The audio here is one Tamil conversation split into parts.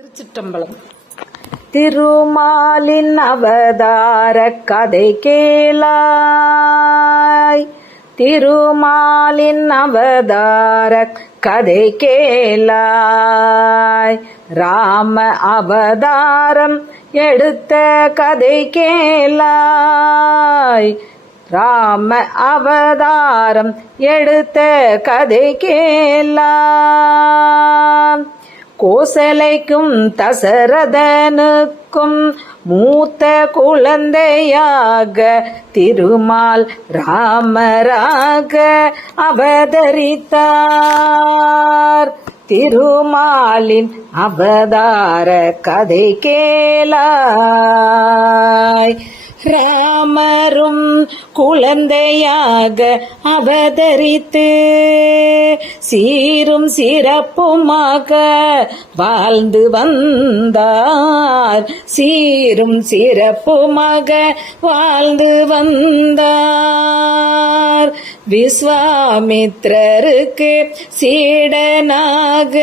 திருச்சிற்றம்பலம் திருமாலின் அவதார கதை கேளாய். திருமாலின் அவதார கதை கேளாய். ராம அவதாரம் எடுத்த கதை கேளாய். ராம அவதாரம் எடுத்த கதை கேளாய் கோசலைக்கும் தசரதனுக்கும் மூத்த குழந்தையாக திருமால் ராமராக அவதரித்தார். திருமாலின் அவதார கதை கேளாய். ராமரும் குழந்தையாக அவதரித்து சீரும் சிறப்புமாக வாழ்ந்து வந்தார். சீரும் சிறப்புமாக வாழ்ந்து வந்தார். விஸ்வாமித்ரருக்கு சீடனாக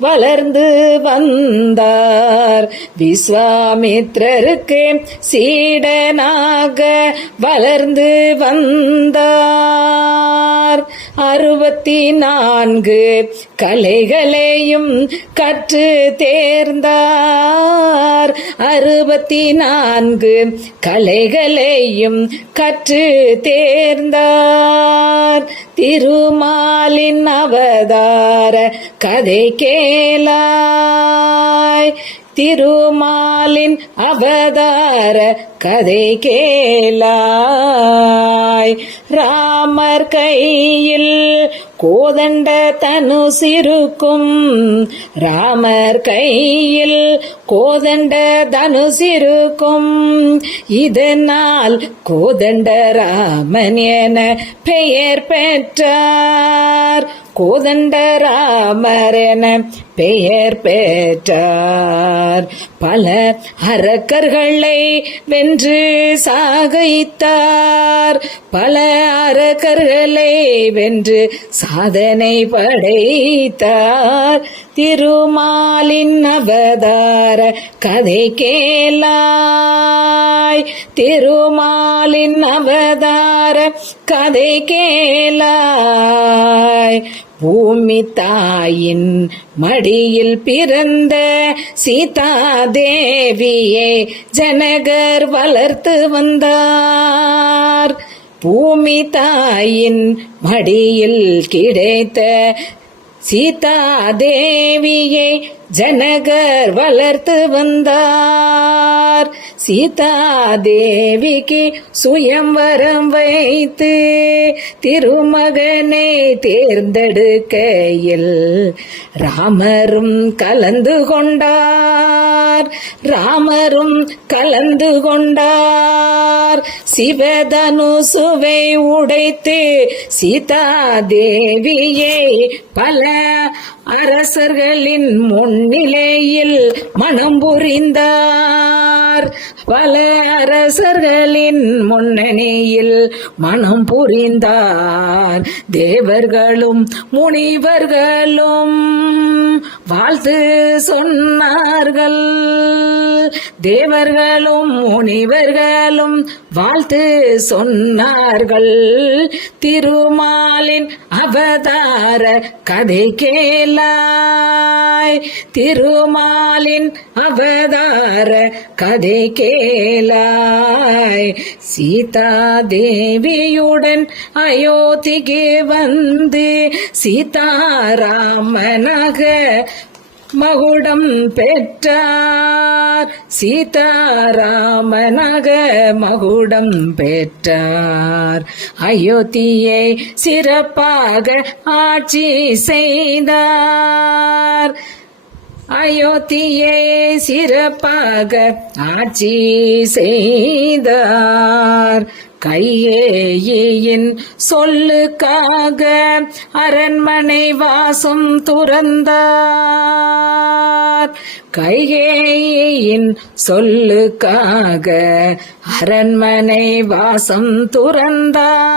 வளர்ந்து வந்தார். விஸ்வாமித்ரருக்கு சீடனாக வளர்ந்து வந்தார். அறுபத்தி நான்கு கலைகளையும் கற்று தேர்ந்தார். அறுபத்தி நான்கு கலைகளையும் கற்று தேர்ந்தார். திருமாலின் அவதார கதை கேளாய். திருமாலின் அவதார கதை கேளாய். ராமர் கையில் கோதண்ட தனுசிருக்கும். ராமர் கையில் கோதண்ட தனுசிருக்கும். இதனால் கோதண்ட ராமன் என பெயர் பெற்றார். கோதண்ட ராமர் என பெயர் பெற்றார். பல அரக்கர்களை வென் வென்று சாகைத்தார். பல அரக்கர்களை வென்று சாதனை படைத்தார். திருமாலின் அவதார கதை கேளாய். திருமாலின் அவதார கதை கேளாய். பூமி தாயின் மடியில் பிறந்த சீதா தேவியே ஜனகர் வளர்த்து வந்தார். பூமி தாயின் மடியில் கிடைத்த சீதா தேவியை ஜனகர் வளர்த்து வந்தார். சீதா தேவிக்கு சுயம்வரம் வைத்து திருமகனை தேர்ந்தெடுக்கையில் ராமரும் கலந்து கொண்டார். ராமரும் கலந்து கொண்டார். சிவதனு சுவை உடைத்து சீதா தேவியை பல அரசர்களின் முன் நிலையில் மனம் புரிந்தார். பல அரசர்களின் முன்னணியில் மனம் புரிந்தார். தேவர்களும் முனிவர்களும் வாழ்த்து சொன்னார்கள். தேவர்களும் முனிவர்களும் வாழ்த்து சொன்னார்கள். திருமாலின் அவதார கதை கேளாய். திருமாலின் அவதார கதை கேளாய். சீதா தேவியுடன் அயோத்திக்கு வந்து சீதாராமனாக மகுடம் பெற்றார். சீதாராமனாக மகுடம் பெற்றார். அயோத்தியை சிறப்பாக ஆட்சி செய்தார். அயோத்தியை சிறப்பாக ஆட்சி செய்தார். கையேயின் சொல்லுக்காக அரண்மனை வாசம் துறந்தார். கையேயின் சொல்லுக்காக அரண்மனை வாசம் துறந்தார்.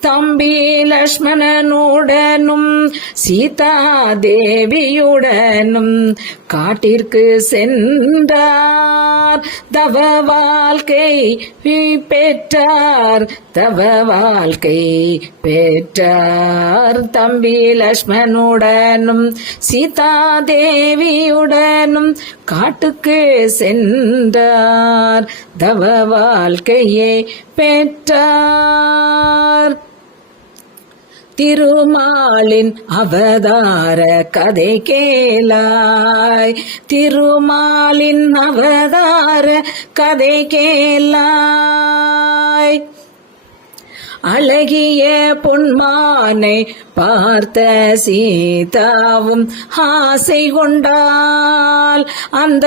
தம்பி லக்ஷ்மணனுடனும் சீதா தேவியுடனும் காட்டிற்கு சென்றார். தவ வாழ்க்கை பெற்றார் தவ வாழ்க்கை பெற்றார். தம்பி லக்ஷ்மணுடனும் சீதா தேவியுடனும் காட்டுக்கு சென்றார். தவ வாழ்க்கையை பெற்றார். திருமாலின் அவதார கதை கேளாய். திருமாலின் அவதார கதை கேளாய். அழகிய பொன்மானை பார்த்த சீதாவும் ஆசை கொண்டால் அந்த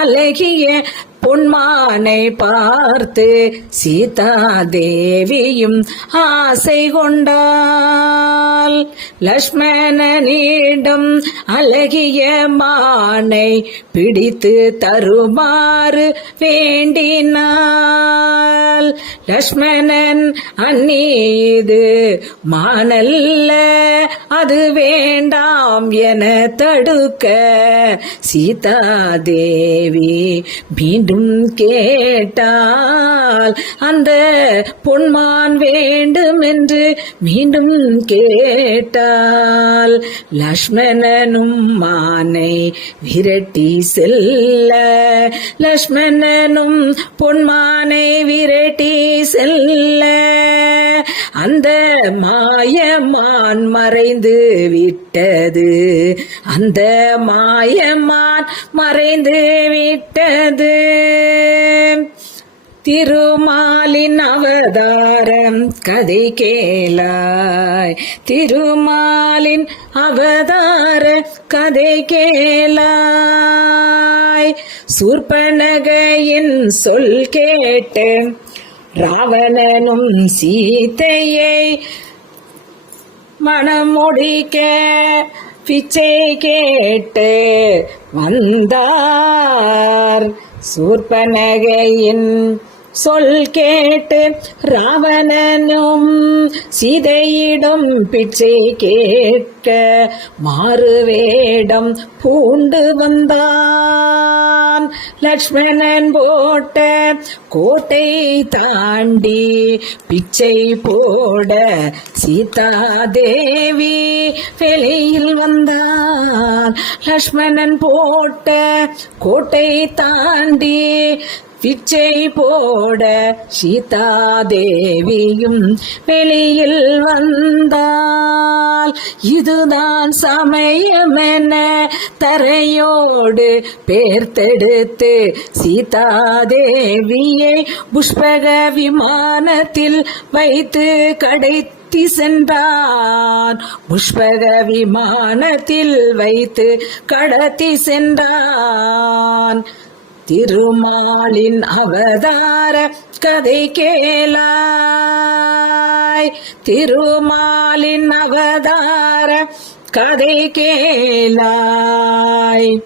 அழகிய பொன்மானை பார்த்து சீதா தேவியும் ஆசை கொண்டால் லக்ஷ்மணனிடம் அழகிய மானை பிடித்து தருமாறு வேண்டினார் வேண்டினாள் லக்ஷ்மணன் அந்நீது மானல்ல அது வேண்டாம் என தடுக்க சீதா தேவி மீண்டும் கேட்டால் அந்த பொன்மான் வேண்டும் என்று மீண்டும் கேட்டால் லக்ஷ்மணனும் மானை விரட்டி செல்ல லக்ஷ்மணனும் பொன்மானை விரட்டி செல்ல. அந்த மாயமான் மறைந்து விட்டது. அந்த மாயமான் மறைந்து விட்டது. திருமாலின் அவதாரம் கதை கேளாய். திருமாலின் அவதார கதை கேளாய். சூர்பனகையின் சொல் கேட்டு ராவணனும் சீத்தையை மனமுடிக்க பிச்சை கேட்டு வந்தார் சூர்பனகையின் சொல் கேட்டு ராவணனும் சிதையிடும் பிச்சை கேட்க மாறுவேடம் பூண்டு வந்தான். லக்ஷ்மணன் போட்ட கோட்டை தாண்டி பிச்சை போட சீதா தேவி வெளியில் வந்தான். லக்ஷ்மணன் போட்ட கோட்டை தாண்டி பிச்சை போட சீதா தேவியும் வெளியில் வந்தால் இதுதான் சமயமென தரையோடு பேர்த்தெடுத்து சீதா தேவியை புஷ்பக விமானத்தில் வைத்து கடைத்தி சென்றான். புஷ்பக விமானத்தில் வைத்து கடத்தி சென்றான். திருமாலின் அவதார கதை கேளாய். திருமாலின் அவதார கதை கேளாய்.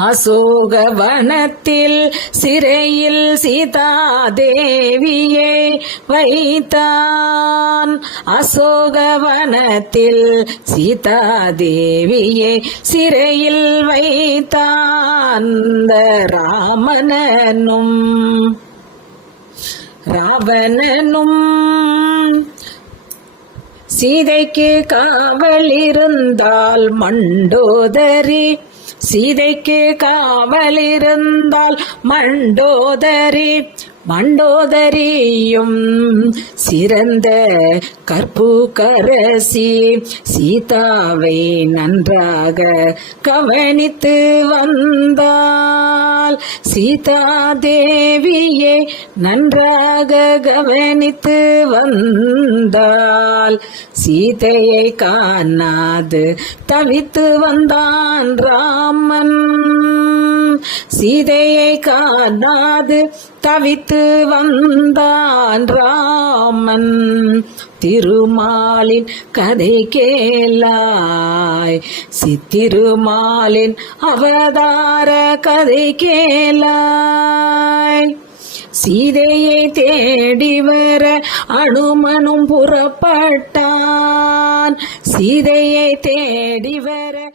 அசோகவனத்தில் சிறையில் சீதா தேவியை வைத்தான். அசோகவனத்தில் சீதா தேவியை சிறையில் வைத்தான். அந்த ராமனனும் ராவணனும் சீதைக்கு காவல் இருந்தால் மண்டோதரி சீதைக்கு காவலிருந்தால் மண்டோதரி. மண்டோதரியும் சிறந்த கற்பூக்கரசி சீதாவை நன்றாக கவனித்து வந்தால் சீதா தேவியை நன்றாக கவனித்து வந்தால் சீதையை காணாது தவித்து வந்தான் ராமன். சீதையை காணாது தவித்து வந்தான் ராமன். திருமாலின் கதை கேளாய். சித்திருமாலின் அவதார கதை கேளாய். சீதையை தேடி வர அனுமனும் புறப்பட்டான். சீதையை தேடி வர